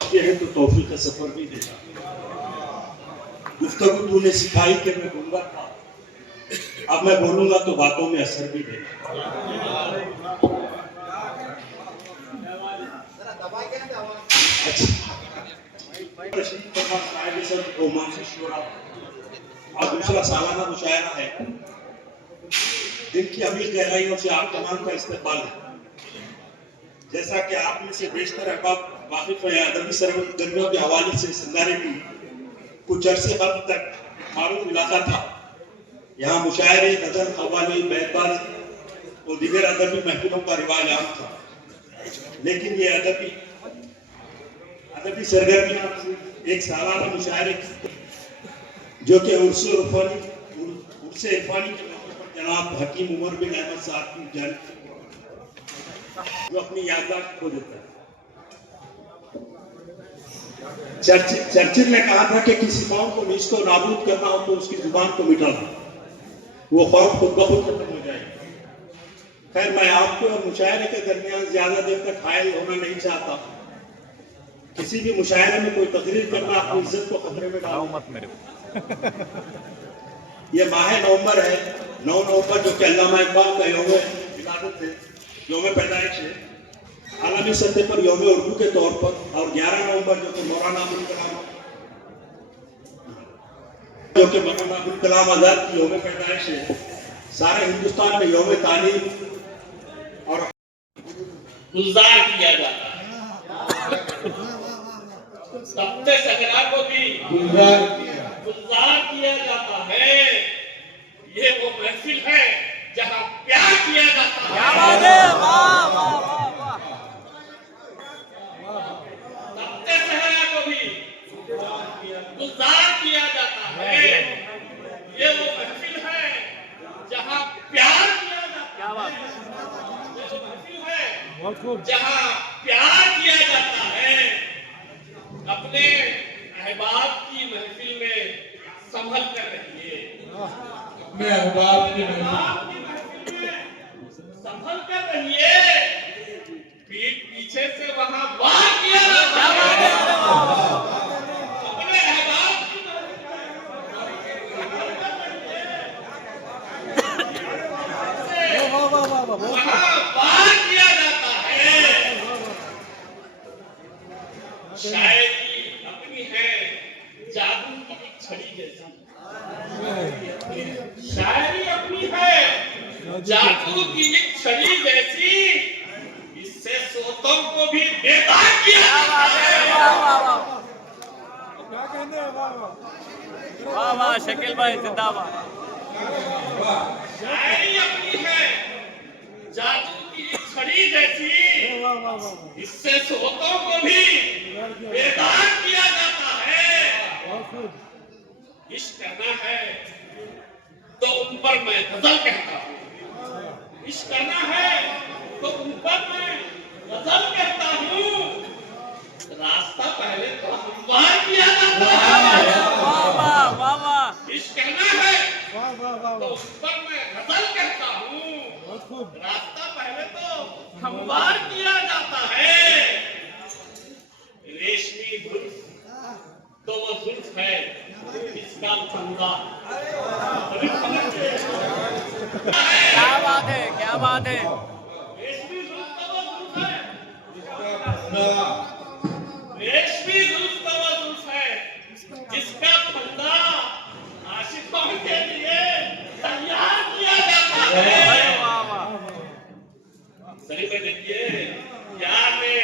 ये है तो तौफीक का सफर भी देना। गुफ्तगू तूने सिखाई कि मैं गूंगा था, अब मैं बोलूंगा तो बातों में असर भी देना। और दूसरा सालाना मुशायरा है। दिन की अभी गहराइयों से आप तमाम का इस्तेमाल है। जैसा कि आप में से बेशतर अहबाब वाकिफ है, अदबी सरगर्मियों के हवाले से संगारे की कुछ अरसे वक्त तक मारूफ इलाका था। यहाँ मुशायरे, गजल, कव्वाली, बैतबाज़ी और दीगर अदबी महफिलों का रिवाज आम था। लेकिन ये अदबी सरगर्मियाँ एक सालाना मुशायरे जो कि उर्से इरफानी के मौके पर जनाब हकीम उमर बिन अहमद साहब की जानिब जो अपनी याददाश्त खो देता है। चर्चिल ने कहा था कि किसी कौम को नीच को नाबूद करना हो तो उसकी जुबान को मिटा दो, वो खौफ खुद ब खुद खत्म हो जाएगी। खैर, मैं आपको और मुशायरे के दरमियान ज्यादा देर तक हायल होना नहीं चाहता। किसी भी मुशायरे में कोई तकरीर करना अपनी इज्जत को खतरे में डालो मत मेरे को। ये माह नवंबर है, 9 नवंबर जो कि अल्लामा इकबाल का यौम विलादत है, यौम पैदाइश है आलमी सतह पर यौम उर्दू के तौर पर, और 11 नवंबर जो कि मौलाना अबुल कलाम आजाद की यौम पैदाइश है। सारे हिंदुस्तान में यौम तालीम और गुलजार किया जाता है। सप्ते सकरा को भी गुलजार किया जाता है। ये वो महफिल है जहां प्यार किया जाता है। क्या बात है, वाह वाह वाह वाह। सप्ते सकरा को भी गुलजार किया जाता है। ये वो महफिल है जहां प्यार किया जाता है। क्या बात है, ये वो महफिल है जहां प्यार किया जाता है। अपने अहबाब की महफिल में संभल कर रहिए, अपने अहबाब की महफिल में संभल कर रहिए। पीठ पीछे से वहां वार किया जाता है। अपने अहबाब की वहां वार किया जाता है। शायरी अपनी है जादू की एक छड़ी जैसी। शायरी अपनी है जादू की एक छड़ी जैसी, इससे सोतों को भी बेदाग किया जाता है। क्या कहते हैं, वाह वाह शकील भाई जिंदाबाद। शायरी अपनी है जादू की एक छड़ी जैसी, इससे सोतों को भी बेदाग किया जाता है। इश्क करना है तो उन पर मैं गजल कहता हूँ, इश्क करना है तो उन पर मैं गजल कहता हूँ। रास्ता पहले तो हमवार किया जाता है। इश्क करना है तो उन पर मैं गजल कहता हूँ। रास्ता पहले तो हमवार किया जाता है। रेशमी जुल्फ तो वो जुल्फ है इसका फंदा। क्या बात है, क्या बात है। रेशमी जुल्फ तो वो जुल्फ है, रेशमी जुल्फ तो वो जुल्फ है जिसका फंदा आशिकों के लिए तैयार किया जाता है। सही में देखिए, प्यार में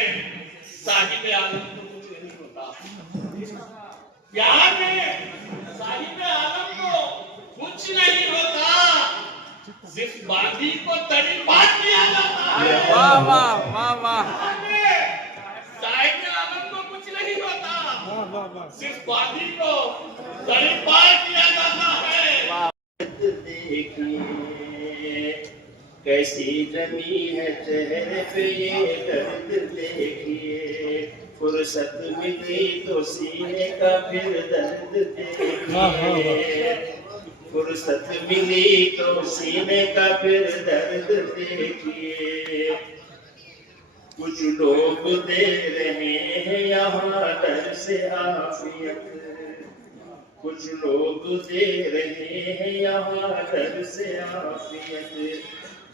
साहिब आलम को कुछ नहीं होता। प्यार में कुछ नहीं होता, सिर्फ बांदी को तड़ी बांध दिया जाता है। वाह वाह वाह वाह साहिब आलम को कुछ नहीं होता, सिर्फ बांदी को तड़ी बांध दिया जाता है। देखिए कैसी जमी है चेहरे पे ये दर्द देखिए, फुर्सत मिली तो सीने का फिर दर्द देखिए, फुर्सत मिली तो सीने का फिर दर्द देखिए। कुछ लोग दे रहे हैं यहाँ डर से आफियत, कुछ लोग दे रहे हैं यहाँ डर से आफियत।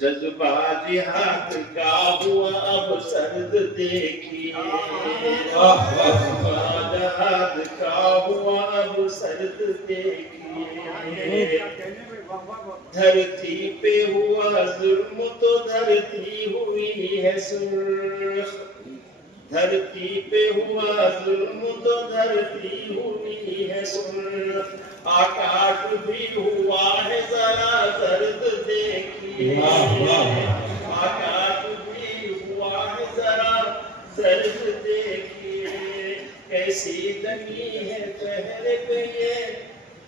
जज्बा जिहाद का हुआ अब सर्द देखिए, जज्बा जिहाद का हुआ अब सर्द देखिए। धरती पे हुआ जुल्म तो धरती हुई है सुर्ख, धरती पे हुआ जुल्म तो धरती हुई है सुर्ख। आकाश भी हुआ है जरा दर्द देखिए, आकाश भी हुआ है जरा दर्द देखिए। कैसी जमी है चेहरे पे ये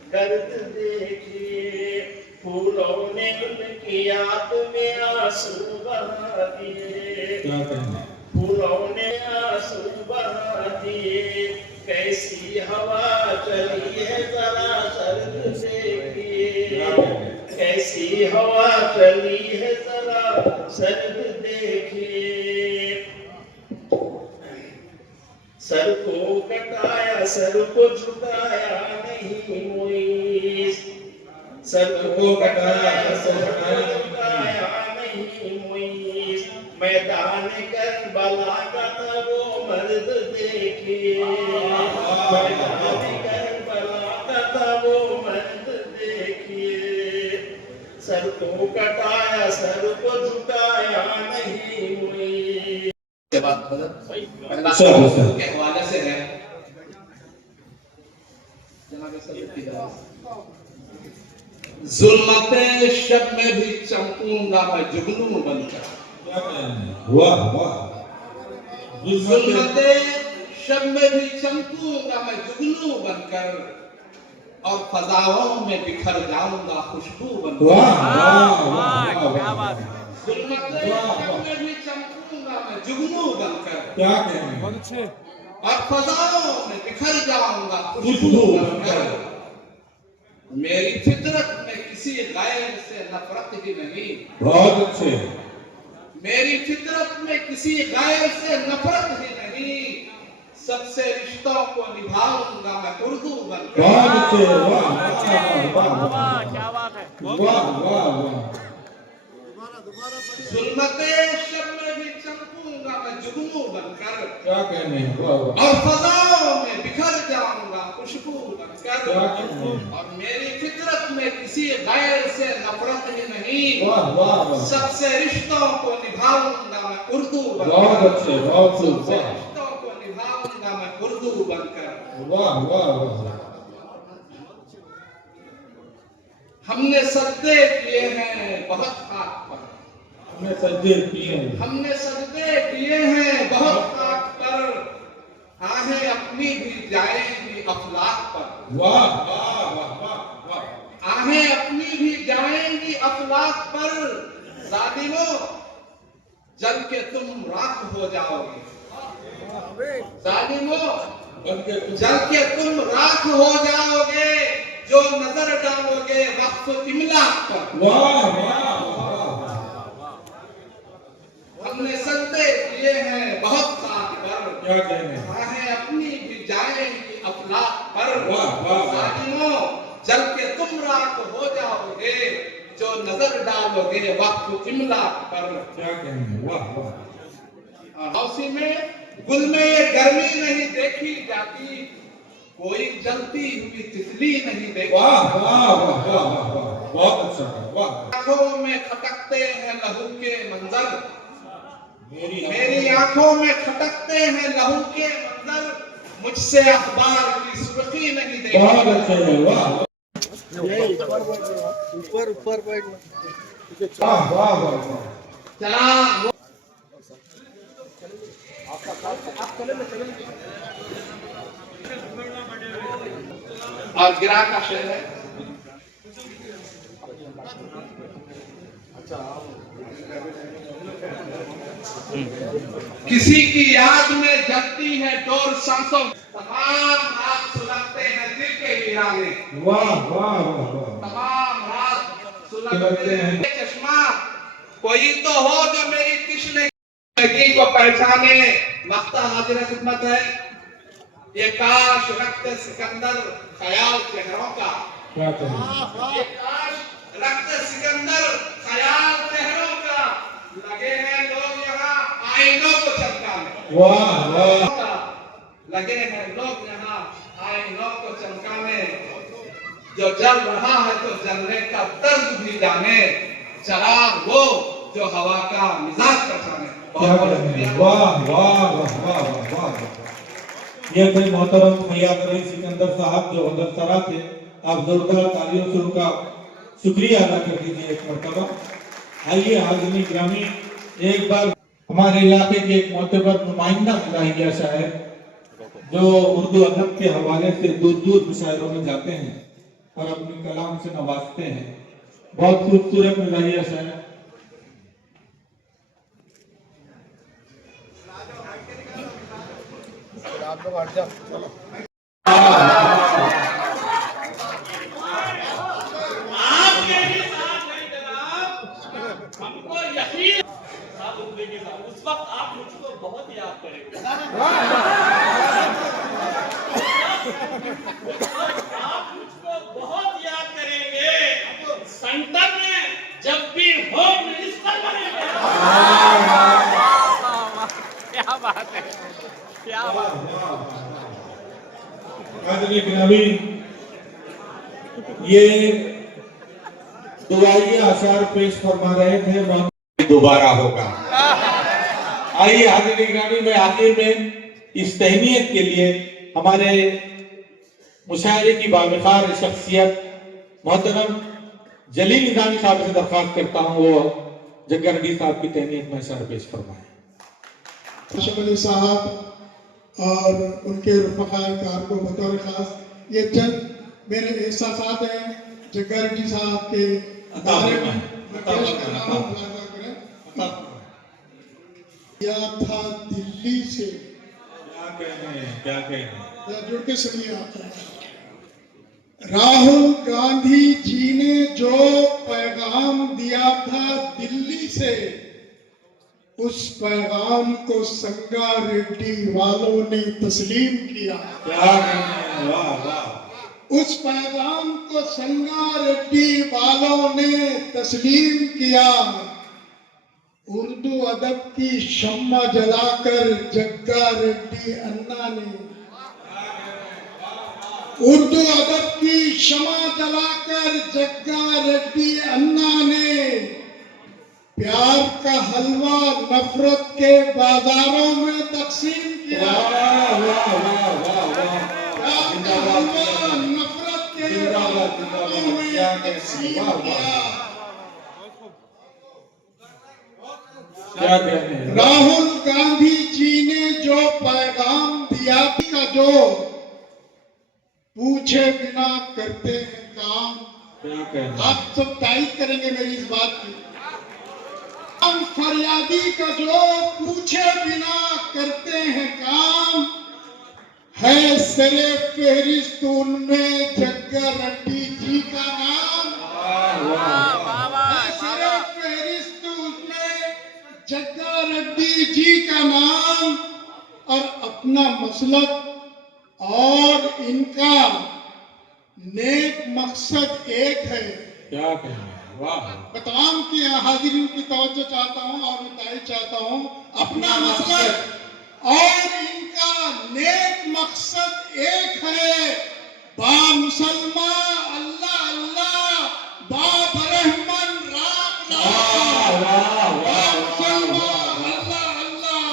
दर्द देखिए, फूलों ने उनकी याद में आंसू बहा दिए, फूलों ने आंसू बहा दिए। कैसी हवा चली है जरा सर्द देखिए, कैसी हवा चली है जरा सर्द देखिए। सर को कटाया सर को झुकाया नहीं मुईस, सर को कटाया सर को झुकाया नहीं मुईस। मैदान करबला का था वो मर्द देखिए, मैदान करबला का था वो मर्द देखिए। सर को कटाया सर को झुकाया नहीं हुई। के हवाले से है जुल्मते शब में भी चमकूंगा मैं जुगनू बनकर, वाह वाह, जुल्मते शब में भी चमकूंगा मैं जुगनू बनकर, और फजाओं में बिखर जाऊंगा खुशबू बनकर। वाह वाह वाह वाह क्या वाह, बात है। जुल्मते शब में भी चमकूंगा मैं जुगनू बनकर, क्या कहें, और फजाओं में बिखर जाऊंगा खुशबू बनकर। मेरी फितरत में किसी गैर से नफरत ही नहीं, बहुत अच्छे, मेरी फितरत में किसी गैर से नफरत ही नहीं। सबसे रिश्तों को निभाऊंगा मैं उर्दू बनकर। बहुत अच्छे, वाह वाह वाह क्या बात है। वाह वाह वाह। जुल्मते शब में भी चमकूंगा मैं जुगनू बनकर, क्या कहने, वाह वाह, और फजाओं में बिखर जाऊंगा खुशबू बनकर। क्या कहने, और मेरी फितरत में किसी गैर से नफरत ही नहीं, वाह वाह वाह, सबसे रिश्तों को निभाऊंगा मैं उर्दू बनकर। बहुत अच्छे, बहुत खूब, सबसे वाह रिश्तों को निभाऊंगा मैं उर्दू बनकर। वाह वाह वाह। हमने सजदे किए हैं बहुत खाक पर, हमने सज्जे किए हैं, हमने सजदे किए हैं बहुत खाक पर, आहें अपनी भी जाएंगी अफलाक पर। वाह वाह वाह वाह वाह, आहें अपनी भी जाएंगी अफलाक पर। जालिमों जल के तुम राख हो जाओगे, जालिमों बन के तुम, जल के तुम राख हो जाओगे, जो नजर डालोगे वक्त इमलाक पर। वाह वाह वाह, हमने सजदे किए हैं बहुत खाक पर, क्या कहने, आहें अपनी भी जाएंगी अफलाक पर। वाह, वाह, वाह। जालिमों जल के तुम राख हो जाओगे, जो नजर डालोगे वक्त इमलाक पर। क्या कहने, वाह वाह, हौसी में गुल में ये गर्मी नहीं देखी जाती, कोई जलती हुई तितली नहीं देखी। वाह वाह वाह वाह वाह, बहुत अच्छा, वाह। आंखों में खटकते हैं लहू के मंजर, मेरी मेरी आंखों में खटकते हैं लहू के मंजर, मुझसे अखबार की सुर्खी नहीं देखी। बहुत अच्छे, वाह। वाह वाह वाह वाह चला वो और गिरा का शेर है। किसी की याद में जगती है डोर सांसों, तमाम रात सुलगते हैं दिल के वीराने। वाह वाह वाह तमाम रात सुलगते हैं चश्मा, कोई तो हो जो मेरी तिश्ने जिंदगी को पहचाने। मख्ता हाजिर खिदमत है। ये काश रखते सिकंदर ख्याल चेहरों का, क्या कहें ये काश रखते सिकंदर ख्याल चेहरों का, लगे हैं लोग यहाँ आईनों को चमकाने। वाह वाह लगे हैं लोग यहाँ आईनों को चमकाने। जो जल रहा है तो जलने का दर्द भी जाने, चराग वो जो हवा का मिजाज पहचाने। क्या कहें वाह वाह वाह वाह वाह वाह। ये थे मोहतरम फैयाद अली सिकंदर साहब जो हदरसरा थे। आप जोरदार तालियों से उनका शुक्रिया अदा कर दीजिए एक मरतबा। आइए हाज़िरीन गिरामी, एक बार हमारे इलाके के एक मोतबर नुमाइंदा मदाहिया शायर जो उर्दू अदब के हवाले से दूर दूर मुशायरों में जाते हैं और अपने कलाम से नवाजते हैं, बहुत खूबसूरत मदाहिया शायर। आपके ही साथ नहीं जनाब, हमको यकीन आप जिंदगी में उस वक्त आप मुझको बहुत याद करेंगे। आप मुझको बहुत याद करेंगे। सेंटर में जब भी होम मिनिस्टर बनेंगे। क्या बात है, क्या बात है। हाज़िरीन गिरामी, ये दुआई आशार पेश फरमा रहे थे, दोबारा होगा। आइए हाज़िरीन गिरामी में आखिर में इस तहनीत के लिए हमारे मुशायरे की बावकार शख्सियत मोहतरम जलील निज़ामी साहब से दरख्वास्त करता हूँ वो जग्गर हडी साहब की तहनीत में अशार पेश फरमाएं। आशिफ अली साहब और उनके रफ़ाकार को बतौर खास ये चंद मेरे एहसासात हैं जग्गर हडी साहब के बारे में मैं पेश कर रहा हूँ। मुलाज़ा करें। या था दिल्ली से, क्या कहने जुड़ के सुनिए आप। राहुल गांधी जी ने जो पैगाम दिया था दिल्ली से, उस पैगाम को संगा रेड्डी वालों ने तस्लीम किया। क्या कहने वाह वाह। उस पैगाम को संगा रेड्डी वालों ने तस्लीम किया। उर्दू अदब की शम्मा जलाकर जग्गा रेड्डी अन्ना ने, उर्दू अदब की शम्मा जलाकर जग्गा रेड्डी अन्ना ने प्यार का हलवा नफरत के बाजारों में तकसीम किया। प्यार का हलवा नफरत के बाजारों में तकसीम किया। क्या कहने राहुल गांधी जी ने जो पैगाम दिया का जो पूछे बिना करते हैं काम। क्या कहने आप सब तारीफ करेंगे मेरी इस बात की। हम फरियादी का जो पूछे बिना करते हैं काम, है सरे फहरिस्त उनमें जग्गा रेड्डी जी का नाम। है सरे फहरिस्त उनमें जग्गा रेड्डी जी का नाम। और अपना मसलक और इनका नेक मकसद एक है। क्या कहने वाह। तमाम की हाजिरीन की तवज्जो चाहता हूँ और बताई चाहता हूँ, अपना मकसद और इनका नेक मकसद एक है। बा मुसलमान अल्लाह अल्लाह, बा बरहमन राम राम। बा मुसलमान अल्लाह अल्लाह,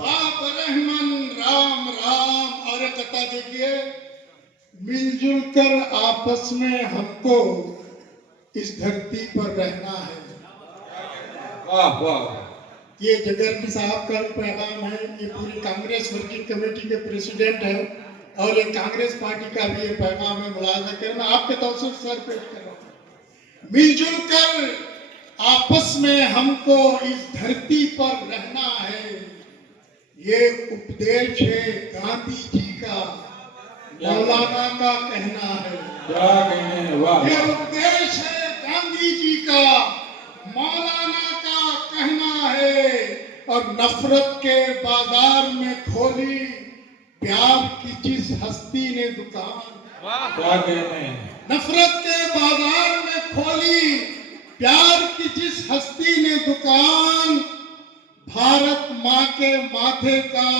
बा बरहमन राम राम। और कथा देखिए, मिलजुल कर आपस में हमको इस धरती पर रहना है। वाह वाह। ये जगरनी साहब का पैगाम है। ये पूरी कांग्रेस वर्किंग कमेटी के प्रेसिडेंट है और ये कांग्रेस पार्टी का भी ये पैगाम है। मुलाजा करें, मैं आपके तौर से सर पेश कर रहा हूँ। मिलजुल कर आपस में हमको इस धरती पर रहना है। ये उपदेश है गांधी जी का, मौलाना का कहना है। क्या कहने हैं, वाह। ये उपदेश है गांधी जी का, मौलाना का कहना है। और नफरत के बाजार में खोली प्यार की जिस हस्ती ने दुकान, क्या कहने हैं, नफरत के बाजार में खोली प्यार की जिस हस्ती ने दुकान, भारत माँ के माथे का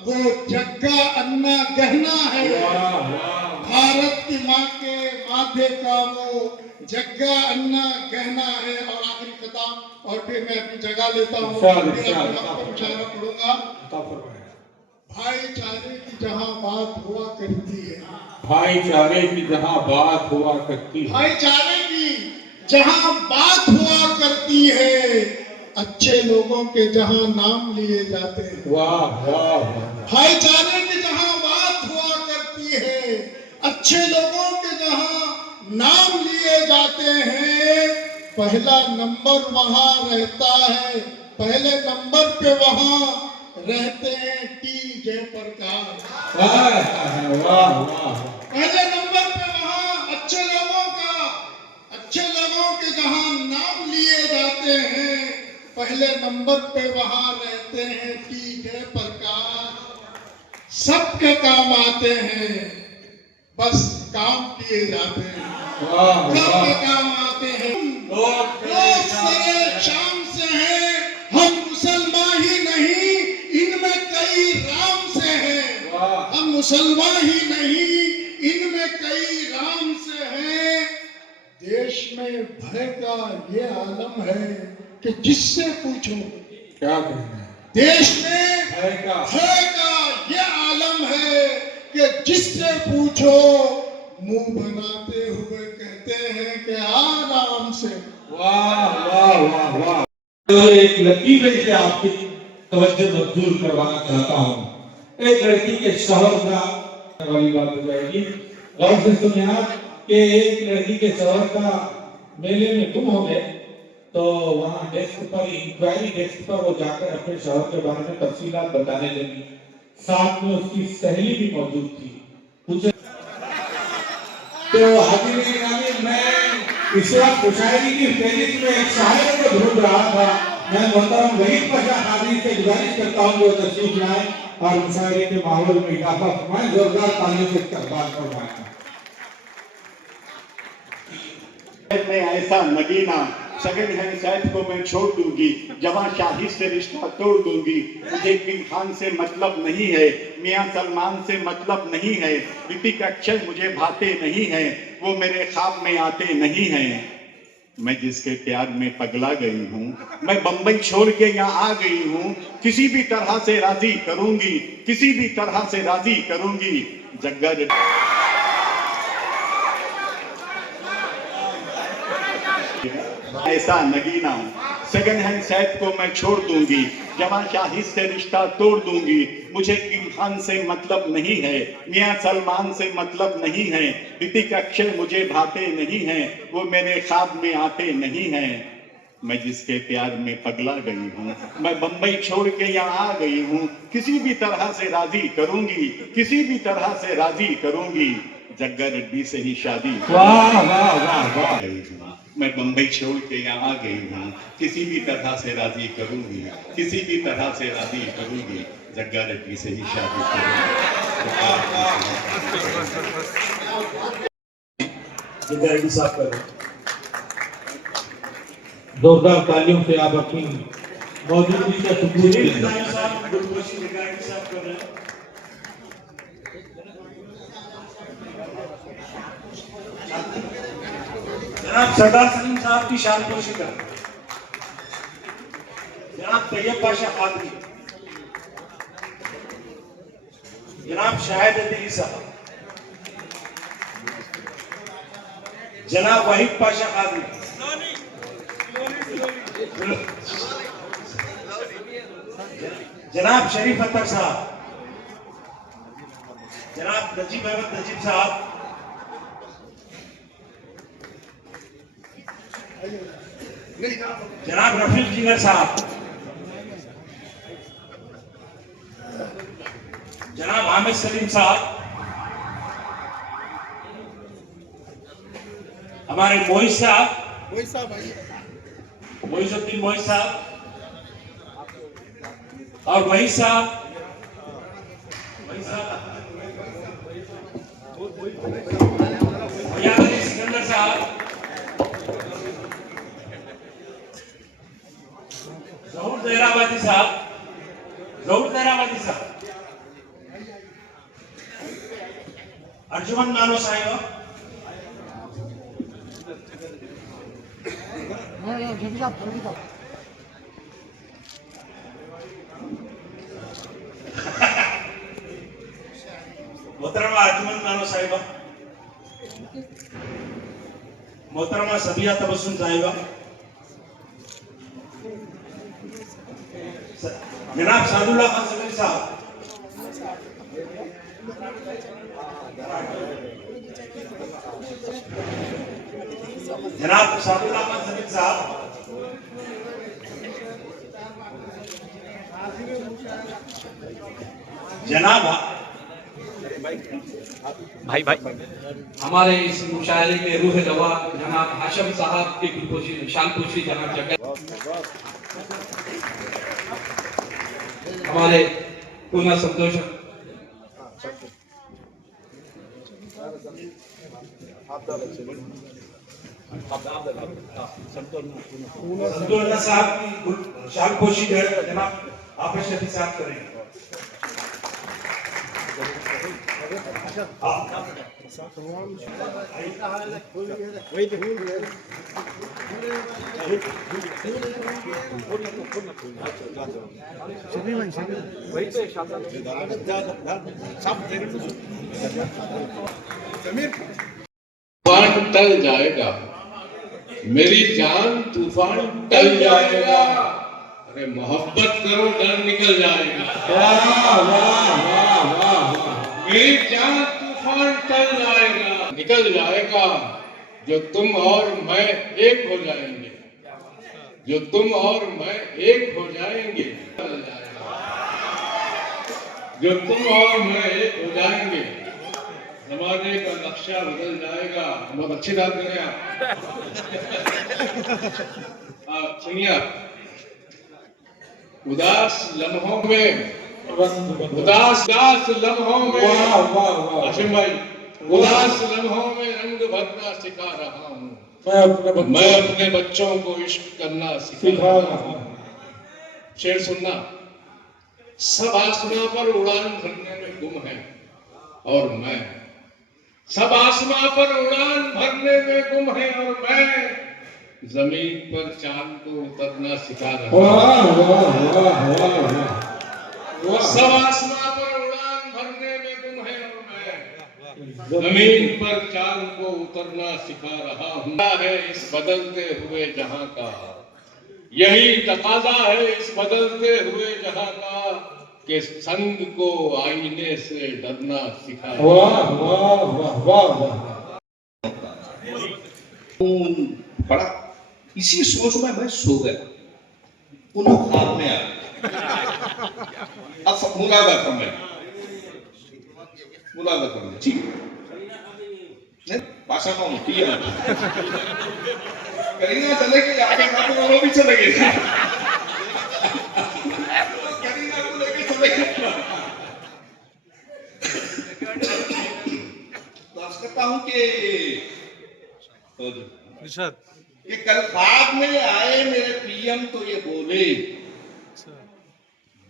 वो जग्गा अन्ना गहना है। वाह वाह। भारत की माँ के माथे का वो जग्गा अन्ना गहना है। और आखिरी खिताब और फिर मैं अपनी जगह लेता हूँ, मुशायरा पढ़ूंगा। भाईचारे की जहाँ बात हुआ करती है, भाईचारे की जहाँ बात हुआ करती है, भाईचारे की जहाँ बात हुआ करती है, अच्छे लोगों के जहाँ नाम लिए जाते हैं। वाह वाह वाह। भाईचारे की जहाँ बात हुआ करती है, अच्छे लोगों के जहाँ नाम लिए जाते हैं, पहला नंबर वहाँ रहता है। पहले नंबर पे वहाँ रहते हैं टी जयप्रकाश। वाह वाह। पहले नंबर पे वहाँ अच्छे लोगों के जहाँ नाम लिए जाते हैं, पहले नंबर पे वहाँ रहते हैं टी जयप्रकाश। सबके काम आते हैं, बस काम किए जाते हैं। सबके काम आते हैं। लोग सारे शाम से हैं, हम मुसलमान ही नहीं, इनमें कई राम से हैं। हम मुसलमान ही नहीं, इनमें कई राम से हैं। देश में भय का ये आलम है कि जिससे पूछो, क्या कहना है, देश में भय का ये आलम है कि जिससे पूछो मुंह बनाते हुए कहते हैं कि आराम से। वाह वाह वाह वाह। तो एक लकीर से आपकी तवज्जो मबजूल करवाना चाहता हूँ। एक लड़की के शौहर का वाली बात हो जाएगी। गौर से सुनिए आप कि एक लड़की के शौहर का मेले में गुम हो गए, तो वहाँ डेस्क पर, इंक्वायरी डेस्क पर वो जाकर अपने शौहर के बारे में तफसीलात बताने लगी। साथ में उसकी सहेली भी मौजूद थी। पूछे तो हाजिर मैं इस वक्त मुशायरे की फहरिस्त में एक शायर को ढूंढ रहा था। मैं मोहतरम वहीद पाशा हाजिर से गुजारिश करता हूँ वो तशरीफ लाए और मुशायरे के माहौल में इजाफा फरमाएं, जोरदार तालियों से इस्तकबाल फरमाएं। मैं ऐसा नगीना सगन है सैफ को मैं छोड़ दूंगी, जवां शाही से रिश्ता तोड़ दूंगी। मुझे किंग खान से मतलब नहीं है, मियां सलमान से मतलब नहीं है, ऋतिक अक्षय मुझे भाते नहीं है, वो मेरे ख्वाब में आते नहीं हैं। मैं जिसके प्यार में पगला गई हूँ, मैं बंबई छोड़ के यहाँ आ गई हूँ। किसी भी तरह से राजी करूंगी, किसी भी तरह से राजी करूंगी। जग्गा ऐसा नगीना सेकंड हैंड सेट को मैं छोड़ दूंगी, जवां शाहिद से रिश्ता तोड़ दूंगी। मुझे किंग खान से मतलब नहीं है, मियां सलमान से मतलब नहीं है, ऋतिक अक्षय मुझे भाते नहीं हैं, वो मेरे ख्वाब में आते नहीं हैं। मैं जिसके प्यार में पगला गई हूँ, मैं बंबई छोड़ के यहाँ आ गई हूँ। किसी भी तरह से राजी करूंगी, किसी भी तरह से राजी करूंगी। जग्गा रेड्डी से ही शादी। वाह वाह वाह वाह। मैं बंबई छोड़ के यहाँ आ गई हूँ, किसी भी तरह से राजी करूंगी, किसी भी तरह से राजी करूंगी। जग्गा रेड्डी से ही शादी करूंगी। जोरदार तालियों से आप अपनी मौजूदगी का सबूत दें। जनाब सरदार सलीम साहब की शान पोशी कर, जनाब तैयब पाशा कादरी, जनाब शाहिद अली साहब, जनाब वहीद पाशा कादरी, जनाब शरीफ अख्तर साहब, जनाब नजीब अहमद नजीब साहब, जनाब रफीक जिगर साहब, जनाब हामिद सलीम साहब, हमारे मोहित साहब, मोहिजुद्दीन मोहित साहब और वहीद साहब, सिकंदर साहब, जहूर जहराबादी साहब, अर्जुमन नानो साहिबा, मोहतरमा अर्जुमन नानो साहिबा, मोहतरमा सबिया तबस्सुम साहिबा, जनाब सादुल्लाह खान सगरी साहब, जनाब सादुल्लाह खान सगरी साहब, जनाब भाई भाई हमारे इस मुशायरे के रूह गवा जनाब हाशिम साहब की गुलपोशी शानपोशी जनाब जगह हमारे पूना संतोष संतोष साहब की शानपोशी जनाब हाफिज शफी साहब करेंगे। तूफान टल जाएगा, मेरी जान तूफान टल जाएगा, अरे मोहब्बत करो डर निकल जाएगा। मेरी जान तूफान टल जाएगा, निकल जाएगा, जो तुम और मैं एक हो जाएंगे, जो तुम और मैं एक हो जाएंगे, टल जाएगा, जो तुम और मैं एक हो जाएंगे, जमाने का नक्शा बदल जाएगा। बहुत अच्छी बात करें आप। सुनिए, उदास लम्हों में उदास लम्हों में आशिम भाई, उदास लम्हों में रंग भरना सिखा रहा हूँ, मैं अपने बच्चों को इश्क करना सिखा रहा हूँ। शेर सुनना, सब आसमां पर उड़ान भरने में गुम है और मैं, सब आसमां पर उड़ान भरने में गुम है और मैं जमीन पर चांद को उतरना सिखा रहा हूँ। सब आसमां पर उड़ान भरने में गुम है और मैं जमीन पर चांद को उतरना सिखा रहा हूँ। है इस बदलते हुए जहां का, यही तकाजा है इस बदलते हुए जहां का, कि संग को आईने से डरना सिखा बड़ा इसी सोच में मैं सो गया, पुनः ख्वाब में आ अब मुलाकात हमें ठीक नहीं भाषा कौन ठीक है करीना चले के आगे तो वो भी चले गए, करीना को लेके चले गए। तो आज कहता हूं कि कि कल ख्वाब में आए मेरे पीएम तो ये बोले,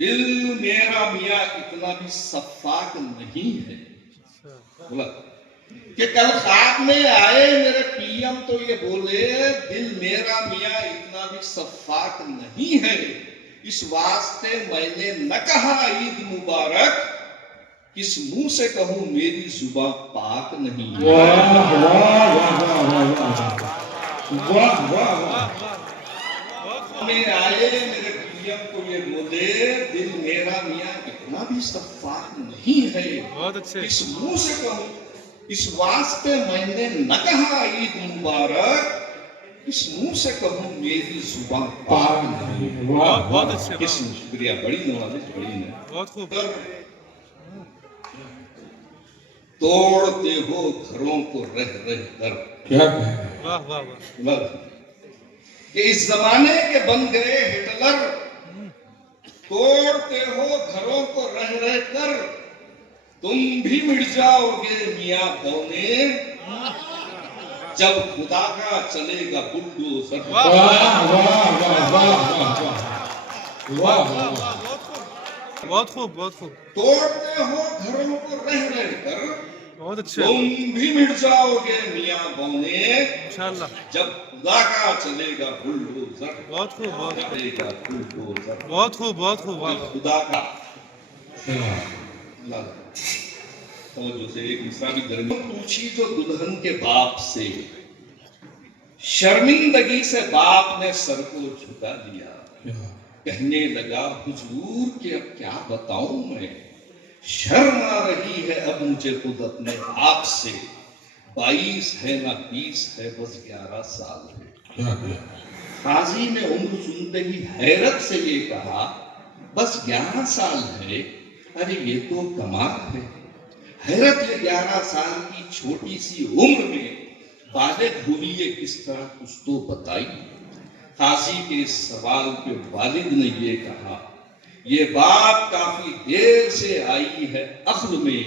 दिल मेरा मियाँ इतना भी सफाक नहीं है। बोला कि कल ख्वाब में आए मेरे पीएम तो ये बोले, दिल मेरा मियाँ इतना भी सफाक नहीं है, इस वास्ते मैंने न कहा ईद मुबारक, किस मुंह से कहूं मेरी जुबान पाक नहीं है। वाह वाह वाह वाह वाह वाह वाह। में आए मेरे प्रियम को ये बोले, दिल मेरा मियां इतना भी शफाफ नहीं है। बहुत अच्छे। किस मुंह से कहूं, इस वास्ते मैंने न कहा ईद मुबारक, किस मुंह से कहूं मेरी जुबान पाक नहीं है। वाह बहुत अच्छे। किस शुक्रिया, बड़ी नवाजिश, बड़ी ने बहुत खूब। तोड़ते हो घरों को रह रह कर। क्या कह रहे हैं? वाह वाह वाह। कि इस जमाने के बन गए हिटलर, तोड़ते हो घरों को रह रह कर, तुम भी मिट जाओगे मियां पौने, जब खुदा का चलेगा बुलडोजर। वाह वाह वाह वाह वाह वाह वाह। बहुत खूब बहुत खूब। तोड़ते हो घरों को रह रह कर, बहुत अच्छे। तुम भी मिट जाओगे मियां पौने, इंशाल्लाह। जब खुदा का चलेगा बुलडोजर। बहुत खूब बहुत खूब। चलेगा बुलडोजर। बहुत खूब बहुत खूब। वाह खुदा का तो जैसे एक दूसरा भी गर्मी पूछी जो दुल्हन के बाप से, शर्मिंदगी से बाप ने सर को झुका दिया, कहने लगा हुजूर के अब क्या बताऊं मैं, शर्म आ रही है अब मुझे खुद अपने आप से, 22 है ना 20 है बस 11 साल है। काजी ने उम्र सुनते ही हैरत से ये कहा, बस 11 साल है, अरे ये तो कमाल है। हैरत है 11 साल की छोटी सी उम्र में बालिग हुई ये किस तरह, कुछ तो बताइए। काजी के इस सवाल पे वालिद ने ये कहा, ये बात काफी देर से आई है अक्ल में,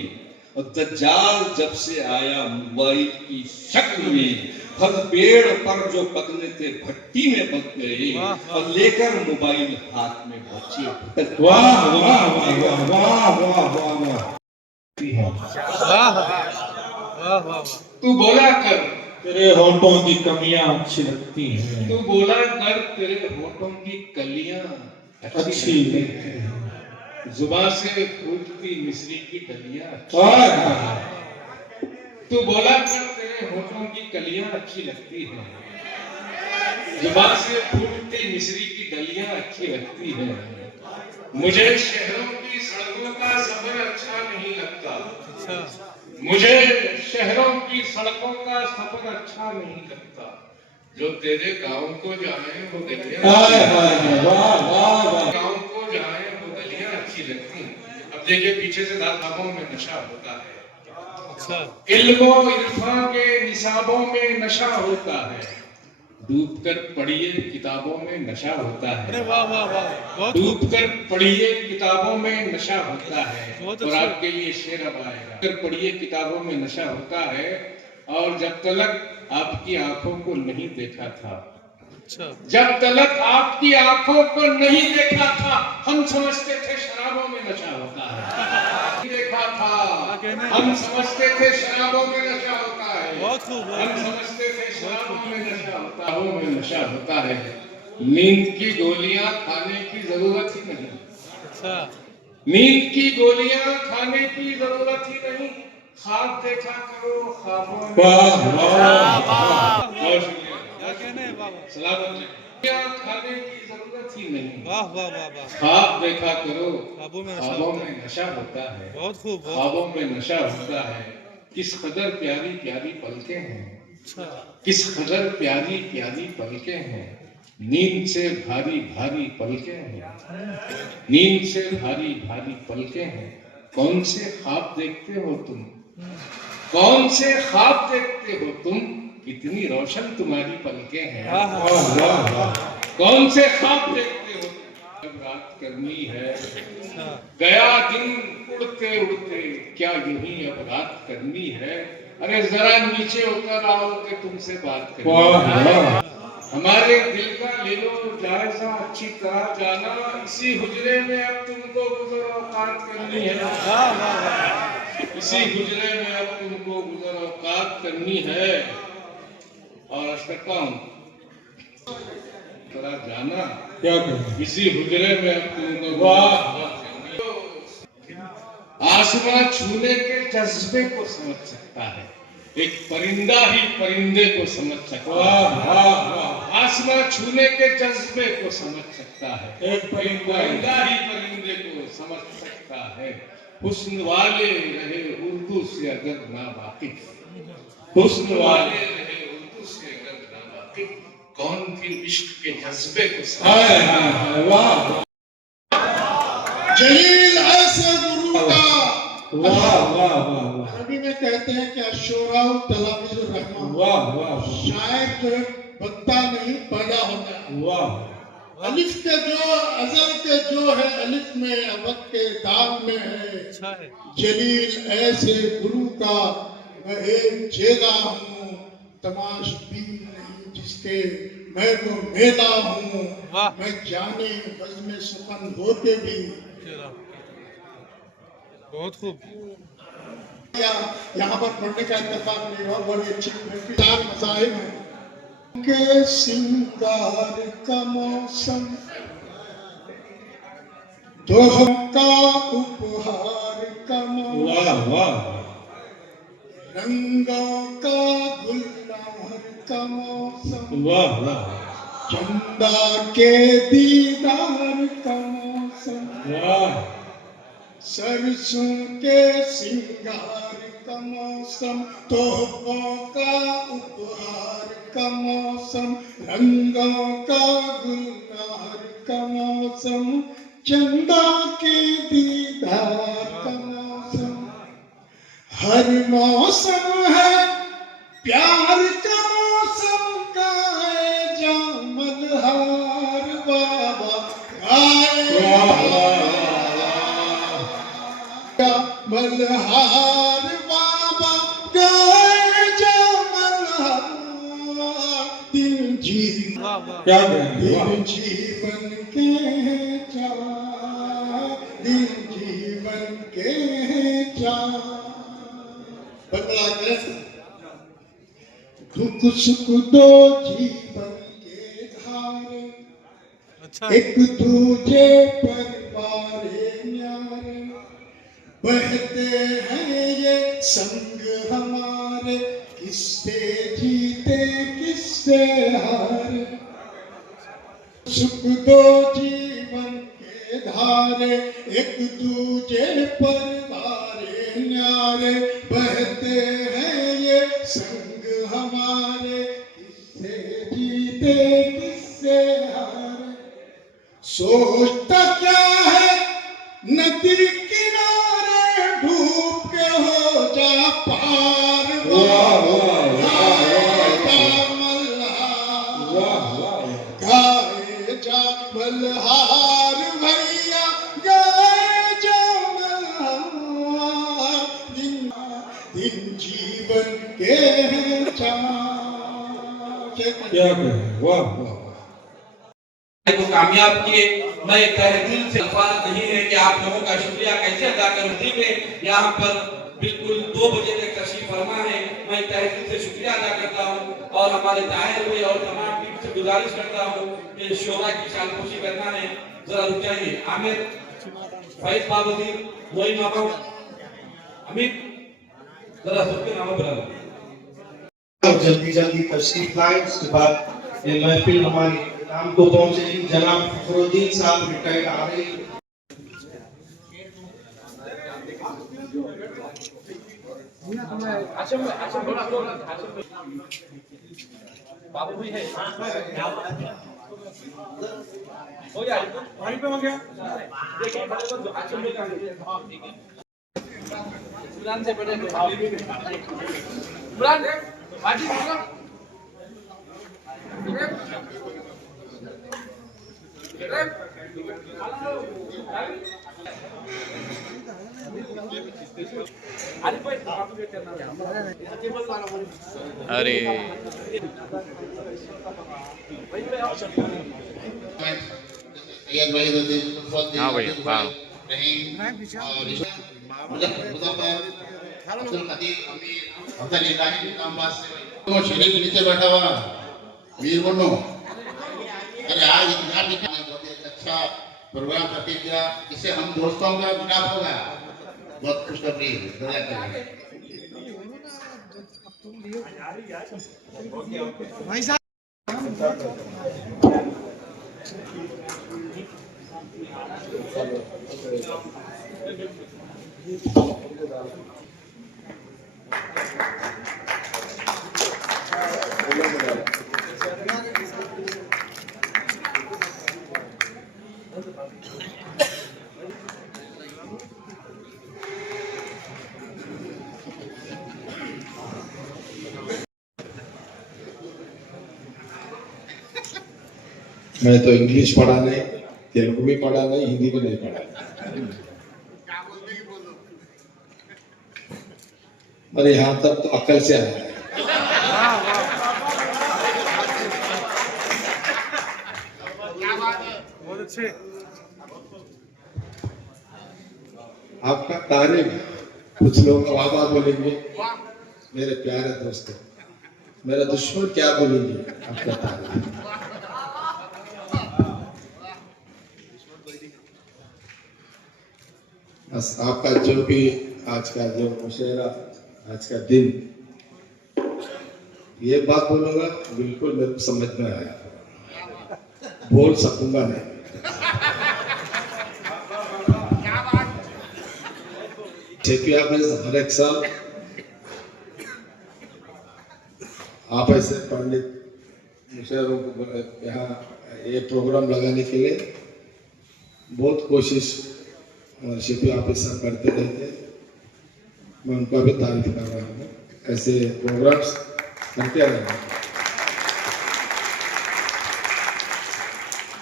और दज्जाल जब से आया मोबाइल की शक्ल में, फल पेड़ पर जो पकने थे भट्टी में पक गए, और लेकर मोबाइल हाथ में बच्चे। वाह वाह वाह वाह वाह वाह वाह। वाह वाह। तू बोला कर, तेरे होठों की कमियां अच्छी लगती हैं। तू बोला कर, तेरे होठों की कलियां अच्छी लगती हैं। जुबान से फूटती मिश्री की कलियां। वाह। तू बोला कर, तेरे होठों की कलियां अच्छी लगती हैं, जुबान से फूटती मिश्री की डलियां अच्छी लगती हैं। मुझे शहरों की सड़कों का सफर अच्छा नहीं लगता, मुझे शहरों की सड़कों का सफर अच्छा नहीं लगता, जो तेरे गांव को जाए वो गलियां, गांव को जाए वो गलियां अच्छी लगती हैं। अब देखिए पीछे से दादाओं में नशा होता है, इल्मो इरफा के निसाबों में नशा होता है, डूब कर पढ़िए किताबों में नशा होता है। अरे वाह वाह वाह। डूब कर पढ़िए किताबों में नशा होता है। और आपके लिए शेर अब आएगा, कर पढ़िए किताबों में नशा होता है, और जब तलक आपकी आंखों को नहीं देखा था, जब तलक आपकी आंखों को नहीं देखा था, हम समझते थे शराबों में नशा होता है। देखा था, हम समझते थे शराबों में नशा होता है। बहुत खूब। हम समझते थे शराबों में नशा होता है, में नशा होता है। नींद की गोलियां खाने की जरूरत ही नहीं, नींद की गोलियां खाने की जरूरत ही नहीं, ख्वाब देखा करो ख्वाबों में। खाने की जरूरत ही नहीं, वाह वाह वाह वाह। ख्वाब देखा करो ख्वाबों में ख्वाबों में नशा होता है। बहुत खूब। ख्वाबों में नशा होता है। किस कदर प्यारी प्यारी पलकें हैं, किस कदर प्यारी प्यारी पलकें हैं, नींद से भारी भारी पलकें हैं, नींद से भारी भारी पलकें हैं। कौन से ख्वाब देखते हो तुम, कौन से ख्वाब देखते हो तुम, इतनी रोशन तुम्हारी पलकें हैं। कौन से ख्वाब देखते हो, जब रात करनी है, गया दिन उड़ते उड़ते, क्या यूं ही अब रात करनी है, अरे जरा नीचे उतर आओ कि तुमसे बात करें। हमारे दिल का ले लो जायजा अच्छी तरह जाना, इसी हुजरे में अब तुमको गुजर औकात करनी है, इसी हुजरे में अब तुमको गुजर औकात करनी है। और करता हूँ तरह जाना, क्या इसी हुजरे में अब तुमको। आसमां छूने के जज्बे को समझ सकता है, एक परिंदा ही परिंदे को समझ सकता है। आसमां छूने के जज्बे को समझ सकता है, एक परिंदा ही परिंदे को समझ सकता है। हुस्न वाले रहे उर्दू से अगर ना वाकिफ, हुस्न वाले रहे उर्दू से अगर ना वाकिफ, कौन भी इश्क के जज्बे को समझ सकता है। जलील ऐसे गुरु का वाह वाह वाह वाह, अरबी में कहते हैं कि अशोराउ तलामीजुर रहमान, वाह वाह शायर जो है बनता नहीं पैदा होता है। वाह, अलिफ के जो अजल के जो है अलिफ में, अबद के दाग में है। जलील ऐसे गुरु का मैं एक चेला हूँ, तमाशबीन नहीं जिसके मैं वो मेला हूँ। मैं जाने बज़्म सुखन होते भी बहुत खूब। यहाँ पर पढ़ने का इत्तेफाक नहीं हुआ, बड़ी अच्छी चार मज़ाहिब हैं के सिंगार का मौसम, दोहों का उपहार का मौसम, वाह वाह, रंगों का गुलनार का मौसम, वाह वाह, चंदा के दीदार का मौसम, वाह, सरसों के सिंगार का मौसम, तोहफों का उपहार का मौसम, रंगों का गुलनार का मौसम, चंदा के दीदार का मौसम। हर मौसम है प्यार का मौसम, गाए जामल हार बाबा, गाए मल्हार बाबा, गाए जामल्हार। दिन जीवन क्या कहेंगे, वाह, दिन जीवन के चार, दिन जीवन के चार। बदला कैसे दुख सुख दो जीवन के धारे, एक दूजे पर बारे न्यारे, बहते हैं ये संग हमारे, किससे जीते किससे हारे। सुख दो जीवन के धारे, एक दूजे पर बारे न्यारे, बहते हैं ये संग हमारे, किससे जीते किससे हारे। सोचता क्या है नदी किनारे, डूब के हो जा पार, वाह वाह, गाए जा मल्हार भैया, गाए जा मल्हार। दिन जीवन के हैं चार। क्या कहें, वाह वाह, को कामयाब किए। मैं तहे दिल से अल्फाज नहीं है कि आप लोगों का शुक्रिया कैसे अदा करूं। में यहाँ पर बिल्कुल 2 बजे तक तशरीफ फरमा है। मैं तहे दिल से शुक्रिया अदा करता हूँ और हमारे ताहिर भाई और तमाम टीम से गुजारिश करता हूँ कि शोभा की शानपोशी करना है, जरा रुक जाइए। आमिर, फैज बाबूदीन, मोइन मामा, अमित, जरा सबके नाम बुला जल्दी जल्दी तशरीफ लाएं। उसके बाद ये महफिल हमारी नाम को पहुंचेगी। जनाब फखरुद्दीन साहब रिटायर्ड आ रहे हैं। बाबू भी है हो गया वहीं पे हो गया। देखिए इमरान से बड़े इमरान हाजी अरे हाँ भाई हाँ नीचे बैठा हुआ वीर बनो। अरे आज इतना अच्छा प्रोग्राम करके दिया, इससे हम दोस्तों का विकास होगा। बहुत खुशखबरी है, दुआ करें। मैं तो इंग्लिश पढ़ा नहीं, तेलुगु भी पढ़ा नहीं, हिंदी भी नहीं पढ़ा। और यहाँ तक तो अकल से आया है। आपका तारीफ, कुछ लोग वाह वाह बोलेंगे, मेरे प्यारे दोस्तों, मेरा दुश्मन क्या बोलेंगे आपका तारीफ। बस आपका जो भी आज का जो मुशायरा, आज का दिन, ये बात बोलूंगा बिल्कुल मेरे को समझ में आया, बोल सकूंगा नहीं। हर एक साल आप ऐसे पंडित मुशायरों को यहाँ ये प्रोग्राम लगाने के लिए बहुत कोशिश और शिपी ऑफिसर करते रहते, मैं उनका भी तारीफ कर रहा हूँ। ऐसे प्रोग्राम्स करते रहना।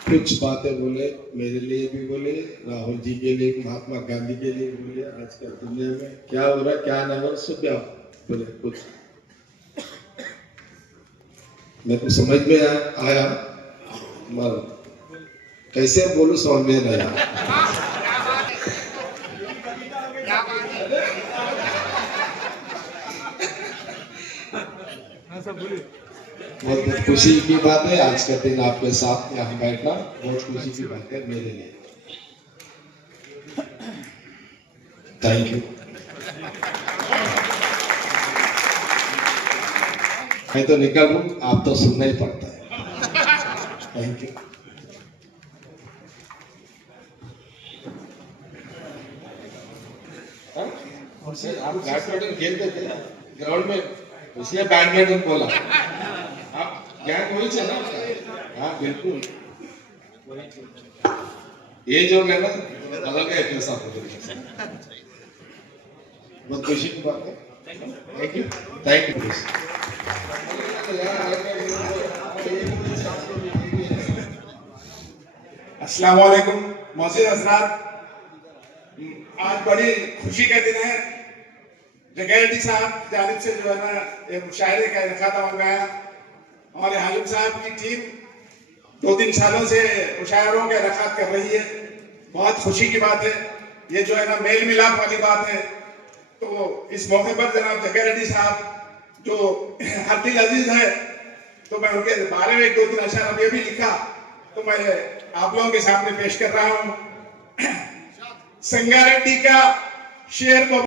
कुछ बातें बोले, मेरे लिए भी बोले, राहुल जी के लिए, महात्मा गांधी के लिए बोले, आजकल दुनिया में क्या हो रहा है क्या नहीं हो रहा, सब बोले कुछ मेरे को समझ में आया, मगर कैसे बोलूं समझ में नहीं आया। बहुत खुशी की बात है, आज का दिन आपके साथ यहाँ बैठना बहुत खुशी की बात है मेरे लिए। Thank you. मैं तो निकल लूं, आप तो सुनना ही पड़ता है। Thank you. आप बैडमिंटन खेलते थे ग्राउंड में, इसलिए बैडमिंटन बोला। आप ज्ञान वही से ना? हाँ बिल्कुल, ये जो है ना अलग है अपने साथ। बहुत खुशी की बात है। Thank you, thank you. अस्सलाम वालेकुम मोहसिन हजरात, आज बड़ी खुशी का दिन है। जगैरटी साहब की जानिब से जो है ना एक मुशायरे का इनकाद मंगाया, और हालिम साहब की टीम 2-3 सालों से मुशायरों का इनकाद कर रही है। बहुत खुशी की बात है, ये जो है ना मेल मिलाप वाली बात है। तो इस मौके पर जनाब जगैरटी साहब जो हर दिल अजीज है, तो मैं उनके बारे में 1-2-3 अशआर अभी भी लिखा, तो मैं आप लोगों के सामने पेश कर रहा हूँ। संगारेड्डी का शेर को